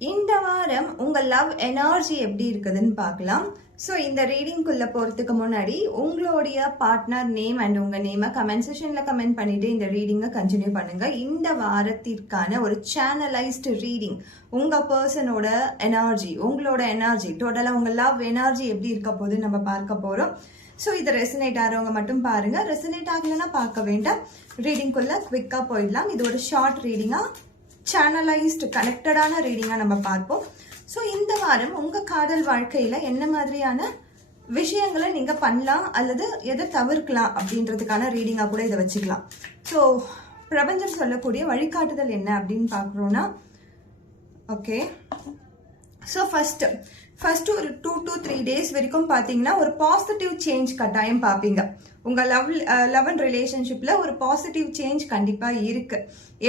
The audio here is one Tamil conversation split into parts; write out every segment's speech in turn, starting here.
இந்த வாரம் உங்க லவ் எனர்ஜி எப்படி இருக்குதுன்னு பார்க்கலாம். ஸோ இந்த ரீடிங்குள்ள போறதுக்கு முன்னாடி உங்களுடைய பார்ட்னர் நேம் அண்ட் உங்க நேமை கமெண்ட் செக்ஷன்ல கமெண்ட் பண்ணிட்டு இந்த ரீடிங்கை கண்டினியூ பண்ணுங்க. இந்த வாரத்திற்கான ஒரு சேனலைஸ்டு ரீடிங், உங்க பர்சனோட எனர்ஜி, உங்களோட எனர்ஜி டோட்டலா உங்க லவ் எனர்ஜி எப்படி இருக்க போது நம்ம பார்க்க போறோம். ஸோ இதை ரெசனேட் ஆகிறவங்க மட்டும் பாருங்க, ரெசனேட் ஆகலைன்னா பார்க்க வேண்டாம். ரீடிங்குள்ள குவிக்கா போயிடலாம். இது ஒரு ஷார்ட் ரீடிங்கா, சேனலைஸ்டு கனெக்டடான ரீடிங்கா நம்ம பார்ப்போம். ஸோ இந்த வாரம் உங்க காதல் வாழ்க்கையில என்ன மாதிரியான விஷயங்களை நீங்க பண்ணலாம் அல்லது எதை தவிர்க்கலாம் அப்படின்றதுக்கான ரீடிங்கா கூட இதை வச்சுக்கலாம். ஸோ பிரபஞ்சம் சொல்லக்கூடிய வழிகாட்டுதல் என்ன அப்படின்னு பார்க்குறோம்னா, ஓகே, ஸோ ஃபர்ஸ்ட் ஒரு 2 to 3 days வரைக்கும் பார்த்தீங்கன்னா ஒரு பாசிட்டிவ் சேஞ்ச் கட்டாயம் பார்ப்பீங்க. உங்க லவ் அண்ட் ரிலேஷன்ஷிப்ல ஒரு பாசிட்டிவ் சேஞ்ச் கண்டிப்பா இருக்கு.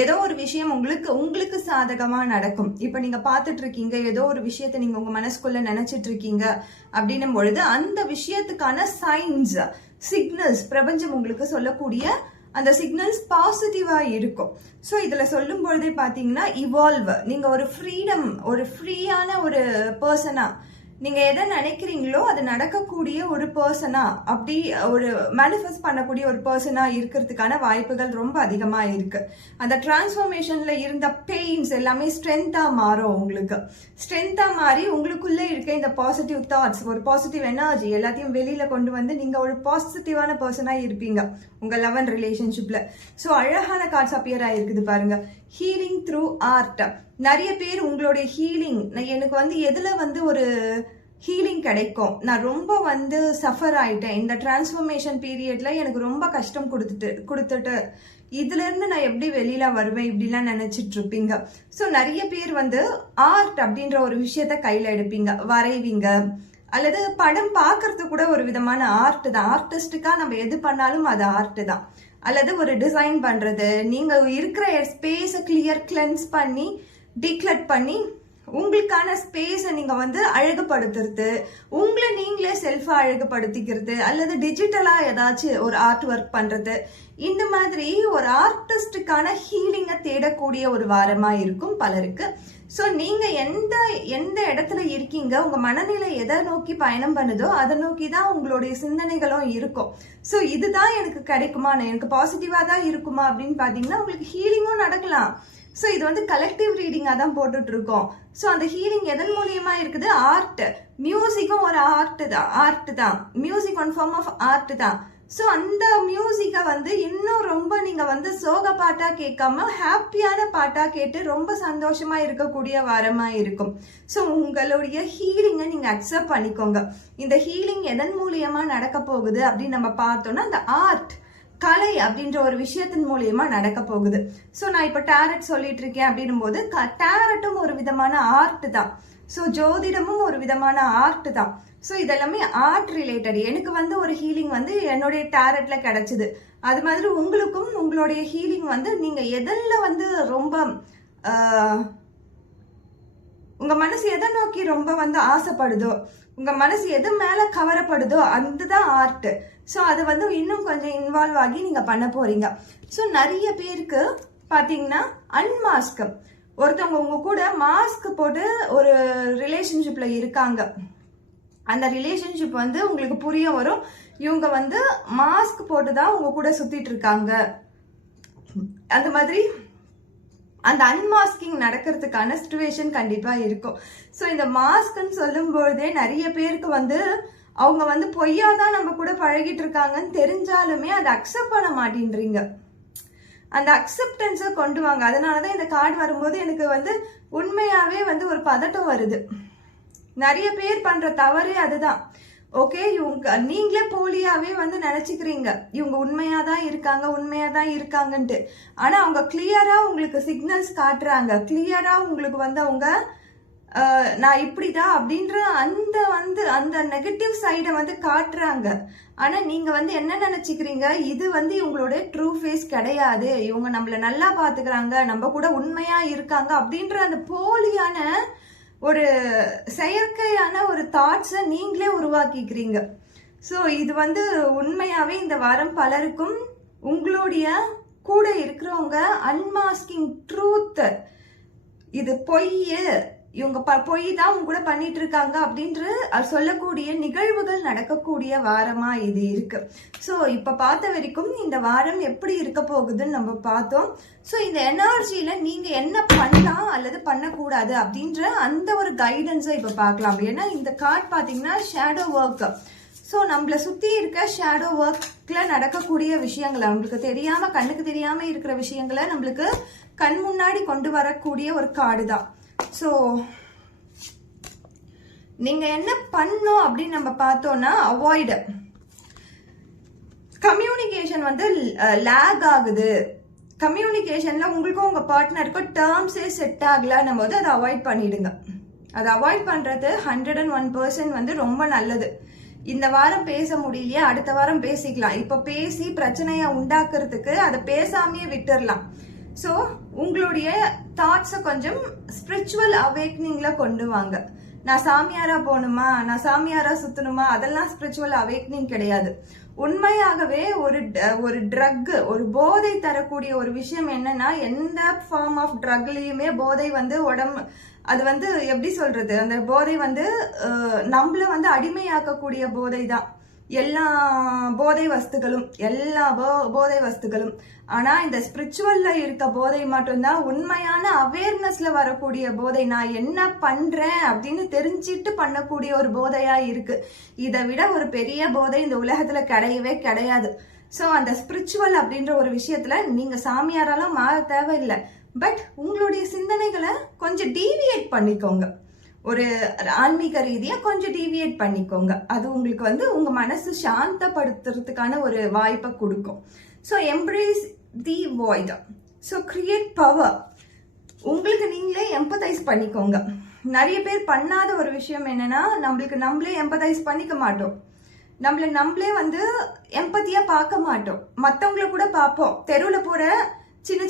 ஏதோ ஒரு விஷயம் உங்களுக்கு சாதகமா நடக்கும். இப்ப நீங்க பாத்துட்டு இருக்கீங்க, ஏதோ ஒரு விஷயத்த நீங்க உங்க மனசுக்குள்ள நினைச்சிட்டு இருக்கீங்க அப்படின்னும் பொழுது அந்த விஷயத்துக்கான சைன்ஸ், சிக்னல்ஸ் பிரபஞ்சம் உங்களுக்கு சொல்லக்கூடிய அந்த சிக்னல்ஸ் பாசிட்டிவா இருக்கும். ஸோ இதுல சொல்லும் பொழுதே பாத்தீங்கன்னா இவால்வ், நீங்க ஒரு ஃப்ரீடம், ஒரு ஃப்ரீயான ஒரு பர்சனா, நீங்க எதை நினைக்கிறீங்களோ அது நடக்கக்கூடிய ஒரு பர்சனா, அப்படி ஒரு மேனிஃபெஸ்ட் பண்ணக்கூடிய ஒரு பர்சனா இருக்கிறதுக்கான வாய்ப்புகள் ரொம்ப அதிகமா இருக்கு. அந்த டிரான்ஸ்ஃபர்மேஷன்ல இருந்த பெயின்ஸ் எல்லாமே ஸ்ட்ரென்த்தா மாறும். உங்களுக்கு ஸ்ட்ரென்த்தா மாறி உங்களுக்குள்ள இருக்க இந்த பாசிட்டிவ் தாட்ஸ், ஒரு பாசிட்டிவ் எனர்ஜி எல்லாத்தையும் வெளியில கொண்டு வந்து நீங்க ஒரு பாசிட்டிவான பர்சனா இருப்பீங்க உங்க லவ் அண்ட் ரிலேஷன்ஷிப்ல. ஸோ அழகான கார்ட்ஸ் அப்பியர் ஆயிருக்குது பாருங்க. Healing through art. நிறைய பேர் உங்களுடைய ஹீலிங், எனக்கு எதுல ஒரு ஹீலிங் கிடைக்கும், நான் ரொம்ப சஃபர் ஆயிட்டேன் இந்த டிரான்ஸ்ஃபர்மேஷன் பீரியட்ல, எனக்கு ரொம்ப கஷ்டம் கொடுத்துட்டு இதுல இருந்து நான் எப்படி வெளியில வருவேன் இப்படிலாம் நினைச்சிட்டு இருப்பீங்க. ஸோ நிறைய பேர் ஆர்ட் அப்படின்ற ஒரு விஷயத்த கையில எடுப்பீங்க, வரைவீங்க, அல்லது படம் பார்க்கறது கூட ஒரு விதமான ஆர்ட் தான். ஆர்டிஸ்டிக்கா நம்ம எது பண்ணாலும் அது ஆர்ட் தான். அல்லது ஒரு டிசைன் பண்றது, நீங்க இருக்கிற ஸ்பேஸை கிளென்ஸ் பண்ணி டிக்ளட் பண்ணி உங்களுக்கான ஸ்பேஸை நீங்க அழகுபடுத்துறது, உங்களை நீங்களே செல்ஃபா அழகுபடுத்திக்கிறது, அல்லது டிஜிட்டலா ஏதாச்சும் ஒரு ஆர்ட் ஒர்க் பண்றது, இந்த மாதிரி ஒரு ஆர்டிஸ்டுக்கான ஹீலிங்கை தேடக்கூடிய ஒரு வாரமா இருக்கும் பலருக்கு. ஸோ நீங்க எந்த இடத்துல இருக்கீங்க, உங்க மனநிலை எதை நோக்கி பயணம் பண்ணுதோ அதை நோக்கி தான் உங்களுடைய சிந்தனைகளும் இருக்கும். ஸோ இதுதான் எனக்கு கிடைக்குமா, எனக்கு பாசிட்டிவா தான் இருக்குமா அப்படின்னு பாத்தீங்கன்னா உங்களுக்கு ஹீலிங்கும் நடக்கலாம். ஸோ இது கலெக்டிவ் ரீடிங்கா தான் போட்டுட்டு இருக்கோம். ஸோ அந்த ஹீலிங் எதன் மூலியமா இருக்குது, ஆர்ட், மியூசிக்கும் ஒரு ஆர்ட் தான், music one form of art தான். ஸோ அந்த மியூசிக்கை இன்னும் ரொம்ப நீங்க சோக பாட்டா கேட்காம ஹாப்பியான பாட்டா கேட்டு ரொம்ப சந்தோஷமா இருக்கக்கூடிய வாரமா இருக்கும். ஸோ உங்களுடைய ஹீலிங்கை நீங்க அக்செப்ட் பண்ணிக்கோங்க. இந்த ஹீலிங் எதன் மூலியமா நடக்க போகுது அப்படின்னு நம்ம பார்த்தோம்னா அந்த ஆர்ட், கலை அப்படின்ற ஒரு விஷயத்தின் மூலியமா நடக்க போகுது. ஸோ நான் இப்ப டேரட் சொல்லிட்டு இருக்கேன் அப்படின்னும் போது டேரட்டும் ஒரு விதமான ஆர்ட் தான். ஸோ ஜோதிடமும் ஒரு விதமான ஆர்ட் தான். ஸோ இதெல்லாமே ஆர்ட் ரிலேட்டட். எனக்கு ஒரு ஹீலிங் என்னுடைய டேரட்ல கிடைச்சது. அது மாதிரி உங்களுக்கும் உங்களுடைய ஹீலிங் நீங்க எதில் ரொம்ப உங்க மனசு எதை நோக்கி ரொம்ப ஆசைப்படுதோ, உங்க மனசு எது மேல கவரப்படுதோ அதுதான் ஆர்ட். ஸோ அது இன்னும் கொஞ்சம் இன்வால்வ் ஆகி நீங்க பண்ண போறீங்க. ஸோ நிறைய பேருக்கு பாத்தீங்கன்னா அன்மாஸ்க், ஒருத்தவங்க உங்க கூட மாஸ்க் போட்டு ஒரு ரிலேஷன்ஷிப்ல இருக்காங்க. அந்த ரிலேஷன்ஷிப் உங்களுக்கு புரிய வரும், இவங்க மாஸ்க் போட்டுதான் உங்க கூட சுத்திட்டு இருக்காங்க. அந்த மாதிரி அந்த அன்மாஸ்கிங் நடக்கிறதுக்கான சிச்சுவேஷன் கண்டிப்பா இருக்கும். ஸோ இந்த மாஸ்க்ன்னு சொல்லும் பொழுதே நிறைய பேருக்கு அவங்க பொய்யாதான் நம்ம கூட பழகிட்டு இருக்காங்கன்னு தெரிஞ்சாலுமே அதை அக்செப்ட் பண்ண மாட்டேன்றீங்க. அந்த அக்செப்டன்ஸை கொண்டு வாங்க. அதனாலதான் இந்த கார்டு வரும்போது எனக்கு உண்மையாவே ஒரு பதட்டம் வருது. நிறைய பேர் பண்ற தவறே அதுதான். ஓகே, இவங்க நீங்களே போலியாவே நினைச்சுக்கிறீங்க இவங்க உண்மையாதான் இருக்காங்கன்ட்டு. ஆனா அவங்க கிளியரா உங்களுக்கு சிக்னல்ஸ் காட்டுறாங்க, கிளியரா உங்களுக்கு அவங்க நான் இப்படிதான் அப்படின்ற அந்த நெகட்டிவ் சைடை காட்டுறாங்க. ஆனா நீங்க என்ன நினைச்சுக்கிறீங்க, இது இவங்களோட ட்ரூ ஃபேஸ் கிடையாது, இவங்க நம்மள நல்லா பாத்துக்கிறாங்க, நம்ம கூட உண்மையா இருக்காங்க அப்படின்ற அந்த போலியான ஒரு செயற்கையான ஒரு தாட்ஸை நீங்களே உருவாக்கிக்கிறீங்க. ஸோ இது உண்மையாவே இந்த வாரம் பலருக்கும் உங்களுடைய கூட இருக்கிறவங்க அன்மாஸ்கிங் ட்ரூத், இது பொய், இவங்க பொய் தான் உங்க கூட பண்ணிட்டு இருக்காங்க அப்படின்ற சொல்லக்கூடிய நிகழ்வுகள் நடக்கக்கூடிய வாரமா இது இருக்கு. ஸோ இப்ப பார்த்த வரைக்கும் இந்த வாரம் எப்படி இருக்க போகுதுன்னு நம்ம பார்த்தோம். ஸோ இந்த எனர்ஜியில நீங்க என்ன பண்ணலாம் அல்லது பண்ணக்கூடாது அப்படின்ற அந்த ஒரு கைடன்ஸை இப்ப பார்க்கலாம். ஏன்னா இந்த கார்டு பாத்தீங்கன்னா ஷேடோ ஒர்க். ஸோ நம்மளை சுத்தி இருக்க ஷேடோ ஒர்க்ல நடக்கக்கூடிய விஷயங்களை நம்மளுக்கு தெரியாம கண்ணுக்கு தெரியாம இருக்கிற விஷயங்களை நம்மளுக்கு கண் முன்னாடி கொண்டு வரக்கூடிய ஒரு கார்டு தான். ஸோ நீங்க என்ன பண்ணும் அப்படின்னு நம்ம பார்த்தோம்னா அவாய்டு கம்யூனிகேஷன் வந்து லேக் ஆகுது. கம்யூனிகேஷன்ல உங்களுக்கும் உங்க பார்ட்னருக்கும் டேர்ம்ஸே செட் ஆகலன்னும் போது அதை அவாய்ட் பண்ணிடுங்க. அதை அவாய்ட் பண்றது 101% வந்து ரொம்ப நல்லது. இந்த வாரம் பேச முடியலையே அடுத்த வாரம் பேசிக்கலாம். இப்ப பேசி பிரச்சனைய உண்டாக்குறதுக்கு அதை பேசாமையே விட்டுறலாம். ஸோ உங்களுடைய தாட்ஸை கொஞ்சம் ஸ்பிரிச்சுவல் அவேக்னிங்ல கொண்டு வாங்க. நான் சாமியாரா போகணுமா, நான் சாமியாரா சுத்தணுமா, அதெல்லாம் ஸ்பிரிச்சுவல் அவேக்னிங் கிடையாது. உண்மையாகவே ஒரு ட்ரக், ஒரு போதை தரக்கூடிய ஒரு விஷயம் என்னன்னா, எந்த ஃபார்ம் ஆஃப் ட்ரக்லயுமே போதை வந்து அது வந்து எப்படி சொல்றது, அந்த போதை வந்து நம்மள வந்து அடிமையாக்கக்கூடிய போதை தான் எல்லா போதை வஸ்துகளும். ஆனா இந்த ஸ்பிரிச்சுவல்ல இருக்க போதை மட்டும்தான் உண்மையான அவேர்னஸ்ல வரக்கூடிய போதை. நான் என்ன பண்றேன் அப்படின்னு தெரிஞ்சிட்டு பண்ணக்கூடிய ஒரு போதையா இருக்கு. இதை விட ஒரு பெரிய போதை இந்த உலகத்துல கிடையவே கிடையாது. சோ அந்த ஸ்பிரிச்சுவல் அப்படின்ற ஒரு விஷயத்துல நீங்க சாமியாரெல்லாம் மாற தேவையில்லை. பட் உங்களுடைய சிந்தனைகளை கொஞ்சம் டீவியேட் பண்ணிக்கோங்க. ஒரு ஆன்மீக ரீதியா கொஞ்சம் டீவியேட் பண்ணிக்கோங்க. அது உங்களுக்கு வந்து உங்க மனசு சாந்தப்படுத்துறதுக்கான ஒரு வாய்ப்பை கொடுக்கும். ஸோ எம்ப்ரேஸ் தி வாய்ட். So create power. உங்களுக்கு நீங்களே எம்பத்தைஸ் பண்ணிக்கோங்க. நிறைய பேர் பண்ணாத ஒரு விஷயம் என்னன்னா, நம்மளே எம்பத்தைஸ் பண்ணிக்க மாட்டோம். நம்மளே வந்து எம்பத்தியா பார்க்க மாட்டோம். மற்றவங்கள கூட பார்ப்போம். தெருவில் போற சின்ன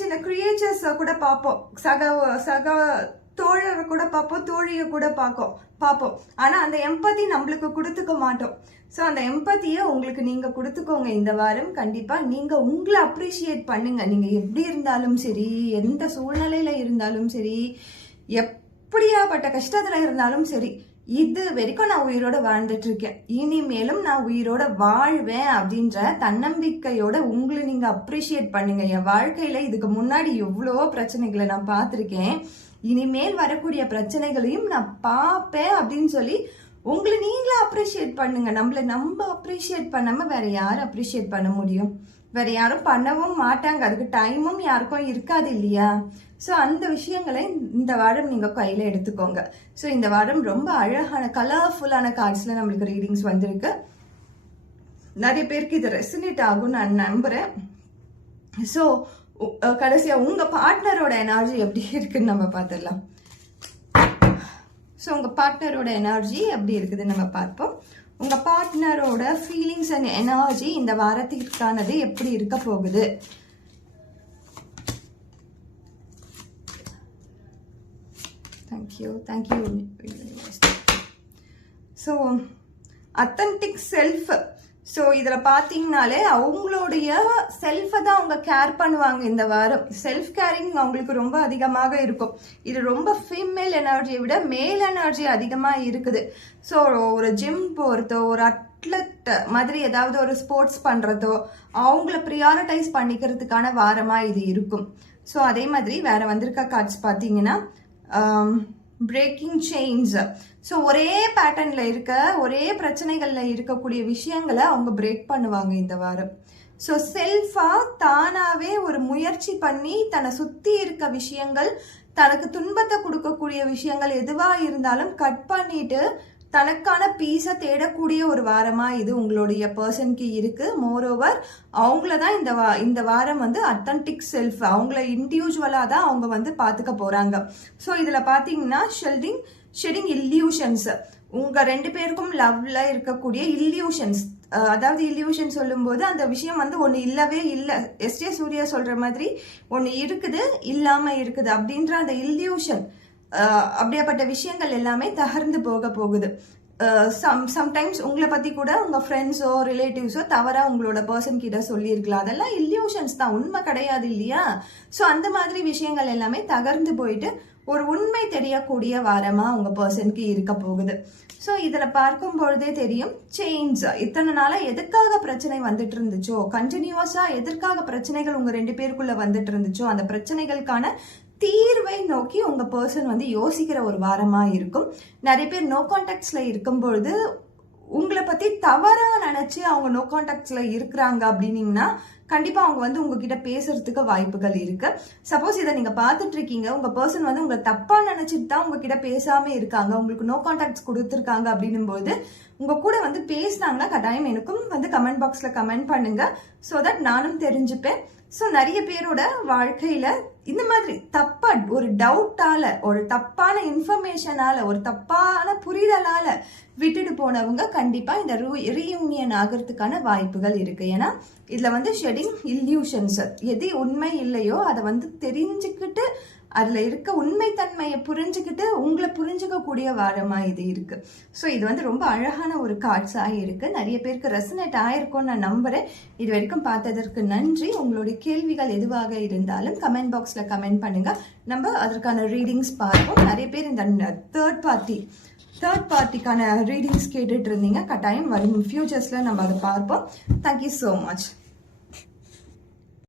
சின்ன கிரியேச்சர்ஸ் கூட பார்ப்போம். சக தோழரை கூட பார்ப்போம், தோழியை கூட பார்ப்போம். ஆனா அந்த எம்பத்தி நம்மளுக்கு கொடுத்துக்க மாட்டோம். ஸோ அந்த எம்பத்தியை உங்களுக்கு நீங்க கொடுத்துக்கோங்க. இந்த வாரம் கண்டிப்பா நீங்க உங்களை அப்ரிஷியேட் பண்ணுங்க. நீங்க எப்படி இருந்தாலும் சரி, எந்த சூழ்நிலையில இருந்தாலும் சரி, எப்படியாப்பட்ட கஷ்டத்துல இருந்தாலும் சரி, இது வரைக்கும் நான் உயிரோட வாழ்ந்துட்டு இருக்கேன், இனிமேலும் நான் உயிரோட வாழ்வேன் அப்படின்ற தன்னம்பிக்கையோட உங்களை நீங்க அப்ரிஷியேட் பண்ணுங்க. என் வாழ்க்கையில இதுக்கு முன்னாடி எவ்வளவோ பிரச்சனைகளை நான் பார்த்திருக்கேன், இனிமேல் வரக்கூடிய பிரச்சனைகளையும் நான் பார்ப்பேன் அப்படின்னு சொல்லி உங்களை நீங்களே அப்ரிஷியேட் பண்ணுங்க. நம்ம அப்ரிஷியேட் பண்ணாம வேற யாரும் அப்ரிஷியேட் பண்ண முடியும்? வேற யாரும் பண்ணவும் மாட்டாங்க. அதுக்கு டைமும் யாருக்கும் இருக்காது இல்லையா? ஸோ அந்த விஷயங்களை இந்த வாரம் நீங்க கையில எடுத்துக்கோங்க. ஸோ இந்த வாரம் ரொம்ப அழகான கலர்ஃபுல்லான கார்ட்ஸ்ல நம்மளுக்கு ரீடிங்ஸ் வந்திருக்கு. நிறைய பேருக்கு இது ரெசனேட் ஆகும் நான் நம்புறேன். ஸோ கடைசியா உங்க பார்ட்னரோட எனர்ஜி எப்படி இருக்குன்னு நம்ம பார்த்துடலாம். ஸோ உங்க பார்ட்னரோட எனர்ஜி எப்படி இருக்குதுன்னு நம்ம பார்ப்போம். உங்க பார்ட்னரோட ஃபீலிங்ஸ் அண்ட் எனர்ஜி இந்த வாரத்திற்கானது எப்படி இருக்க போகுது? Thank you. So authentic self. So இதில் பார்த்தீங்கனாலே அவங்களுடைய செல்ஃபை தான் அவங்க கேர் பண்ணுவாங்க இந்த வாரம். செல்ஃப் கேரிங் அவங்களுக்கு ரொம்ப அதிகமாக இருக்கும். இது ரொம்ப ஃபீமேல் எனர்ஜியை விட மேல் எனர்ஜி அதிகமாக இருக்குது. ஸோ ஒரு ஜிம் போகிறதோ, ஒரு அத்லட் மாதிரி ஏதாவது ஒரு ஸ்போர்ட்ஸ் பண்ணுறதோ, அவங்கள ப்ரியாரிட்டைஸ் பண்ணிக்கிறதுக்கான வாரமாக இது இருக்கும். ஸோ அதே மாதிரி வேற வந்திருக்க கார்ட்ஸ் பார்த்தீங்கன்னா பிரேக்கிங் செயின்ஸ். ஸோ ஒரே பேட்டர்ன்ல இருக்க, ஒரே பிரச்சனைகள்ல இருக்கக்கூடிய விஷயங்களை அவங்க பிரேக் பண்ணுவாங்க இந்த வாரம். ஸோ செல்ஃபா தானாவே ஒரு முயற்சி பண்ணி தன்னை சுத்தி இருக்க விஷயங்கள், தனக்கு துன்பத்தை கொடுக்கக்கூடிய விஷயங்கள் எதுவா இருந்தாலும் கட் பண்ணிட்டு தனக்கான பீஸை தேடக்கூடிய ஒரு வாரமா இது உங்களுடைய பர்சனுக்கு இருக்கு. மோரோவர் அவங்கள தான் இந்த வாரம் வந்து அத்தன்டிக் செல்ஃப், அவங்கள இண்டிவிஜுவலா தான் அவங்க வந்து பாத்துக்க போறாங்க. ஸோ இதுல பாத்தீங்கன்னா ஷெடிங் இல்யூஷன்ஸ். உங்க ரெண்டு பேருக்கும் லவ்ல இருக்கக்கூடிய இல்யூஷன்ஸ், அதாவது இல்யூஷன் சொல்லும் போது அந்த விஷயம் வந்து ஒண்ணு இல்லவே இல்லை, எஸ்டே சூர்யா சொல்ற மாதிரி ஒண்ணு இருக்குது இல்லாம இருக்குது அப்படின்ற அந்த இல்யூஷன், அப்படியாப்பட்ட விஷயங்கள் எல்லாமே தகர்ந்து போகுது. சம்டைம்ஸ் உங்களை பத்தி கூட உங்க ஃப்ரெண்ட்ஸோ ரிலேட்டிவ்ஸோ தவறா உங்களோட பர்சன் கிட்ட சொல்லியிருக்கலாம். அதெல்லாம் இல்யூஷன்ஸ் தான், உண்மை கிடையாது இல்லையா? ஸோ அந்த மாதிரி விஷயங்கள் எல்லாமே தகர்ந்து போயிட்டு ஒரு உண்மை தெரியக்கூடிய வாரமா உங்க பர்சனுக்கு இருக்க போகுது. ஸோ இதுல பார்க்கும் பொழுதே தெரியும் சேஞ்ச். இத்தனை நாளா எதுக்காக பிரச்சனை வந்துட்டு இருந்துச்சோ, கண்டினியூஸா எதற்காக பிரச்சனைகள் உங்க 2 பேருக்குள்ள வந்துட்டு இருந்துச்சோ, அந்த பிரச்சனைகளுக்கான தீர்வை நோக்கி உங்க பர்சன் வந்து யோசிக்கிற ஒரு வாரமா இருக்கும். நிறைய பேர் நோ கான்டாக்ட்ஸ்ல இருக்கும் பொழுது உங்களை பத்தி தவறா நினைச்சு அவங்க நோ கான்டாக்ட்ஸ்ல இருக்கிறாங்க அப்படின்னீங்கன்னா கண்டிப்பா அவங்க வந்து உங்ககிட்ட பேசுறதுக்கு வாய்ப்புகள் இருக்கு. சப்போஸ் இதை நீங்க பாத்துட்டு இருக்கீங்க, உங்க பர்சன் வந்து உங்களை தப்பா நினைச்சிட்டு தான் உங்ககிட்ட பேசாம இருக்காங்க, உங்களுக்கு நோ கான்டாக்ட்ஸ் கொடுத்துருக்காங்க அப்படின்னும் போது உங்க கூட வந்து பேசினாங்கன்னா கட்டாயம் எனக்கும் வந்து கமெண்ட் பாக்ஸ்ல கமெண்ட் பண்ணுங்க. ஸோ தட் நானும் தெரிஞ்சுப்பேன். ஸோ நிறைய பேரோட வாழ்க்கையில இந்த மாதிரி தப்பா ஒரு டவுட்டால, ஒரு தப்பான இன்ஃபர்மேஷனால, ஒரு தப்பான புரிதலால விட்டுட்டு போனவங்க கண்டிப்பா இந்த ரீயூனியன் ஆகிறதுக்கான வாய்ப்புகள் இருக்கு. ஏன்னா இதுல வந்து ஷெடிங் இல்யூஷன்ஸ், எது உண்மை இல்லையோ அதை வந்து தெரிஞ்சுக்கிட்டு அதுல இருக்க உண்மைத்தன்மையை புரிஞ்சுக்கிட்டு உங்களை புரிஞ்சுக்க கூடிய வாரமா இது இருக்கு. ஸோ இது வந்து ரொம்ப அழகான ஒரு கார்ட்ஸா இருக்கு. நிறைய பேருக்கு ரெசனேட் ஆயிருக்கும்னு நான் நம்புறேன். இது வரைக்கும் பார்த்ததற்கு நன்றி. உங்களுடைய கேள்விகள் எதுவாக இருந்தாலும் கமெண்ட் பாக்ஸ்ல கமெண்ட் பண்ணுங்க, நம்ம அதற்கான ரீடிங்ஸ் பார்ப்போம். நிறைய பேர் இந்த தேர்ட் பார்ட்டிக்கான ரீடிங்ஸ் கேட்டுட்டு இருந்தீங்க. கட்டாயம் வரும் ஃபியூச்சர்ஸ்ல நம்ம அதை பார்ப்போம். Thank you so much.